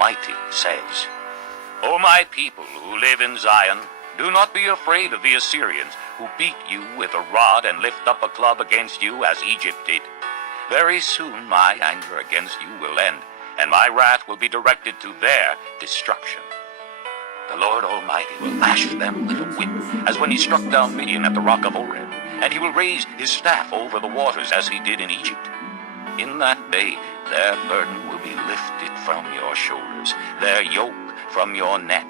Almighty says, O my people who live in Zion, do not be afraid of the Assyrians, who beat you with a rod and lift up a club against you as Egypt did. Very soon my anger against you will end, and my wrath will be directed to their destruction. The Lord Almighty will lash them with a whip, as when he struck down Midian at the rock of Oreb, and he will raise his staff over the waters as he did in Egypt. In that day their burden will be lifted from your shoulders, their yoke from your neck.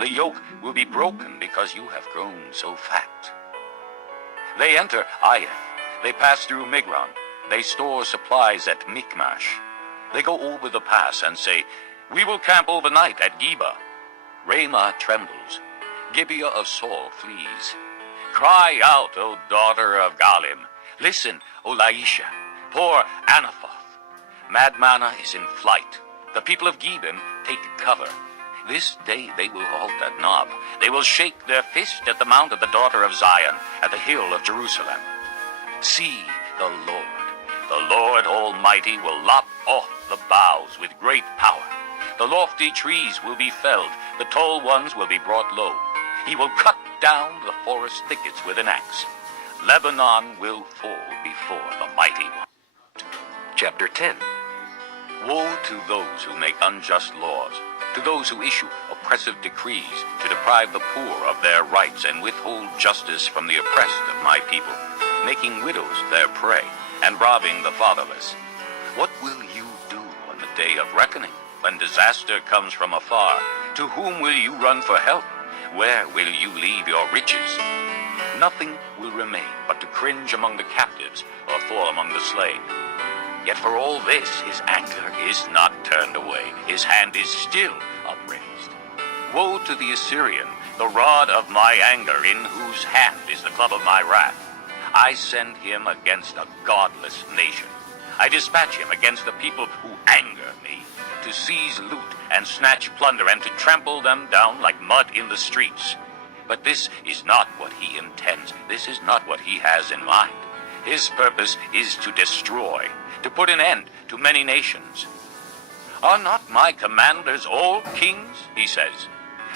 The yoke will be broken because you have grown so fat. They enter Aiah, they pass through Migron, they store supplies at Michmash. They go over the pass and say, We will camp overnight at Geba. Ramah trembles, Gibeah of Saul flees. Cry out, O daughter of Galim. Listen, O Laisha, poor Anathoth. Madmanah is in flight. The people of Gibeon take cover. This day they will halt at Nob. They will shake their fist at the mount of the daughter of Zion, at the hill of Jerusalem. See, the Lord Almighty will lop off the boughs with great power. The lofty trees will be felled, the tall ones will be brought low. He will cut down the forest thickets with an axe. Lebanon will fall before the mighty one. Chapter 10. Woe to those who make unjust laws, to those who issue oppressive decrees to deprive the poor of their rights and withhold justice from the oppressed of my people, making widows their prey and robbing the fatherless. What will you do on the day of reckoning, when disaster comes from afar? To whom will you run for help? Where will you leave your riches? Nothing will remain but to cringe among the captives or fall among the slain. Yet for all this his anger is not turned away, his hand is still upraised. Woe to the Assyrian, the rod of my anger, in whose hand is the club of my wrath. I send him against a godless nation. I dispatch him against the people who anger me, to seize loot and snatch plunder and to trample them down like mud in the streets. But this is not what he intends. This is not what he has in mind. His purpose is to destroy, to put an end to many nations. Are not my commanders all kings, he says?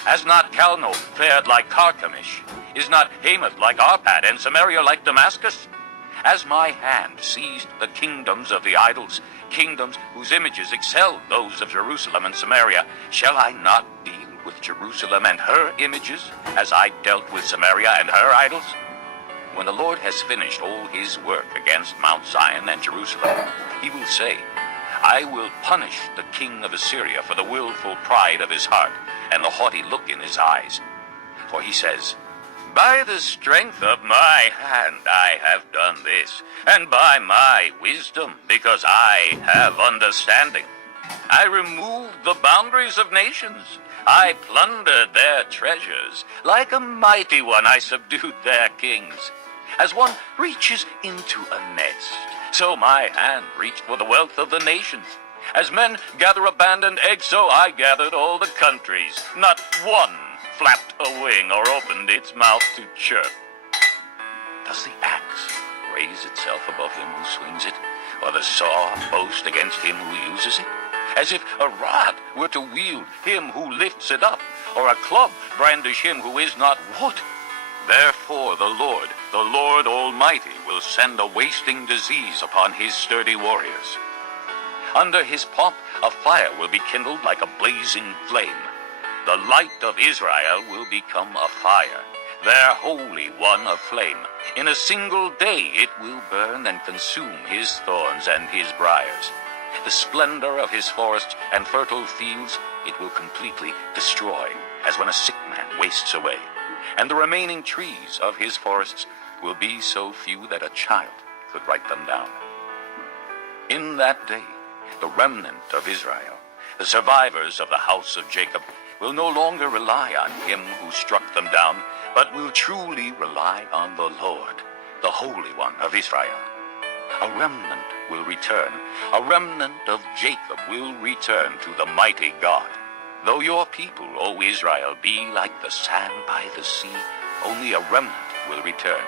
Has not Calno fared like Carchemish? Is not Hamath like Arpad, and Samaria like Damascus? Has my hand seized the kingdoms of the idols, kingdoms whose images excel those of Jerusalem and Samaria? Shall I not deal with Jerusalem and her images, as I dealt with Samaria and her idols? When the Lord has finished all his work against Mount Zion and Jerusalem, he will say, I will punish the king of Assyria for the willful pride of his heart and the haughty look in his eyes. For he says, By the strength of my hand I have done this, and by my wisdom, because I have understanding. I removed the boundaries of nations. I plundered their treasures. Like a mighty one I subdued their kings. As one reaches into a nest, so my hand reached for the wealth of the nations. As men gather abandoned eggs, so I gathered all the countries. Not one flapped a wing or opened its mouth to chirp. Does the axe raise itself above him who swings it, or the saw boast against him who uses it? As if a rod were to wield him who lifts it up, or a club brandish him who is not wood. Therefore the Lord Almighty, will send a wasting disease upon his sturdy warriors. Under his pomp a fire will be kindled like a blazing flame. The light of Israel will become a fire, their Holy One a flame. In a single day it will burn and consume his thorns and his briars. The splendor of his forests and fertile fields it will completely destroy, as when a sick man wastes away. And the remaining trees of his forests will be so few that a child could write them down. In that day, the remnant of Israel, the survivors of the house of Jacob, will no longer rely on him who struck them down, but will truly rely on the Lord, the Holy One of Israel. A remnant will return. A remnant of Jacob will return to the mighty God. Though your people, O Israel, be like the sand by the sea, only a remnant will return.